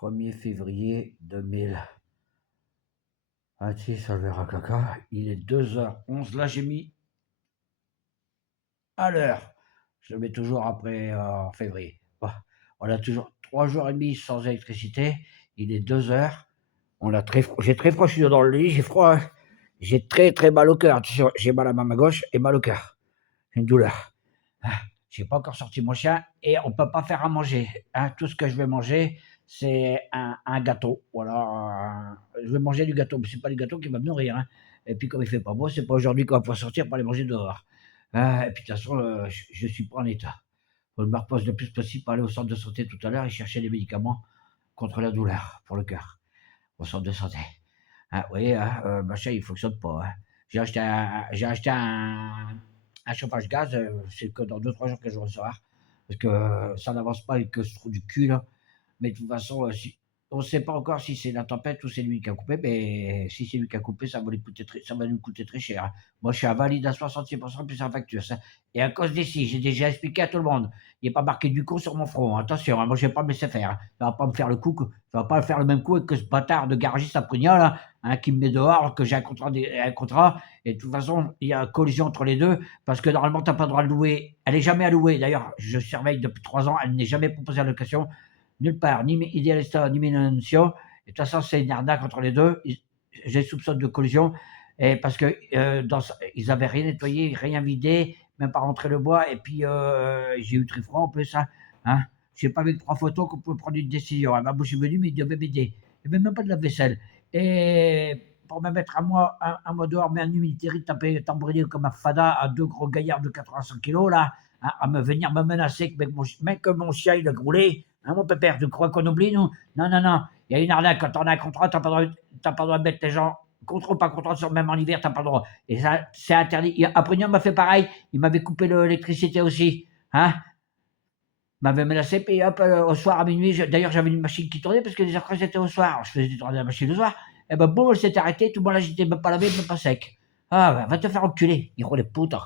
1er février 2026, Alvera Caca. Il est 2h11. Là, j'ai mis à l'heure. Je le mets toujours après février. Bon, on a toujours 3 jours et demi sans électricité. Il est 2h. J'ai très froid, je suis dans le lit, j'ai froid. J'ai très très mal au cœur. J'ai mal à ma main gauche et mal au cœur. Une douleur. J'ai pas encore sorti mon chien et on peut pas faire à manger. Tout ce que je vais manger, c'est un gâteau. Voilà, je vais manger du gâteau, mais c'est pas du gâteau qui va me nourrir. Et puis comme il fait pas beau, c'est pas aujourd'hui qu'on va pouvoir sortir pour aller manger dehors. Et puis de toute façon, je suis pas en état. Je me repose le plus possible pour aller au centre de santé tout à l'heure et chercher des médicaments contre la douleur pour le cœur, au centre de santé. Vous voyez, ma chaîne, il fonctionne pas. J'ai acheté un chauffage gaz, c'est que dans 2-3 jours que je vais recevoir. Parce que ça n'avance pas avec ce trou du cul là. Mais de toute façon, on ne sait pas encore si c'est la tempête ou c'est lui qui a coupé, mais si c'est lui qui a coupé, ça va nous coûter très cher. Moi, je suis invalide à 66% plus la facture. Et à cause d'ici, j'ai déjà expliqué à tout le monde. Il n'est pas marqué du coup sur mon front. Attention, moi, je ne vais pas me laisser faire. Ça ne va pas me faire le coup, ça va pas faire le même coup que ce bâtard de garagiste à Prigna, là, qui me met dehors alors que j'ai un contrat. Et de toute façon, il y a collision entre les deux, parce que normalement, tu n'as pas le droit de louer. Elle n'est jamais à louer. D'ailleurs, je surveille depuis 3 ans, elle n'est jamais proposée à location nulle part, ni Idealista, ni Minancio. Et de toute façon, c'est une arnaque entre les deux. J'ai soupçonne de collision. Et parce que ils n'avaient rien nettoyé, rien vidé, même pas rentré le bois. Et puis, j'ai eu très froid en plus. Je n'ai pas vu que 3 photos qu'on pouvait prendre une décision. Elle m'a bouché venu, mais il devait m'aider. Il n'y avait même pas de la vaisselle. Et pour me mettre un mois dehors, mais un humidité, t'embrûler comme un fada à 2 gros gaillards de 85 kilos, là, à me venir me menacer que mon chien, il a roulé. Mon pépère, tu crois qu'on oublie, nous? Non, non, non. Il y a une arnaque. Quand on a un contrat, t'as pas le droit de mettre les gens contre ou pas contre, même en hiver, t'as pas le droit. Et ça, c'est interdit. Aprignon m'a fait pareil. Il m'avait coupé l'électricité aussi. M'avait menacé, puis hop, au soir à minuit, d'ailleurs j'avais une machine qui tournait parce que les heures étaient au soir. Je faisais tourner la machine le soir. Et ben bon, elle s'est arrêtée, tout le monde là, j'étais même pas lavé, même pas sec. Va te faire enculer, il roulait putain.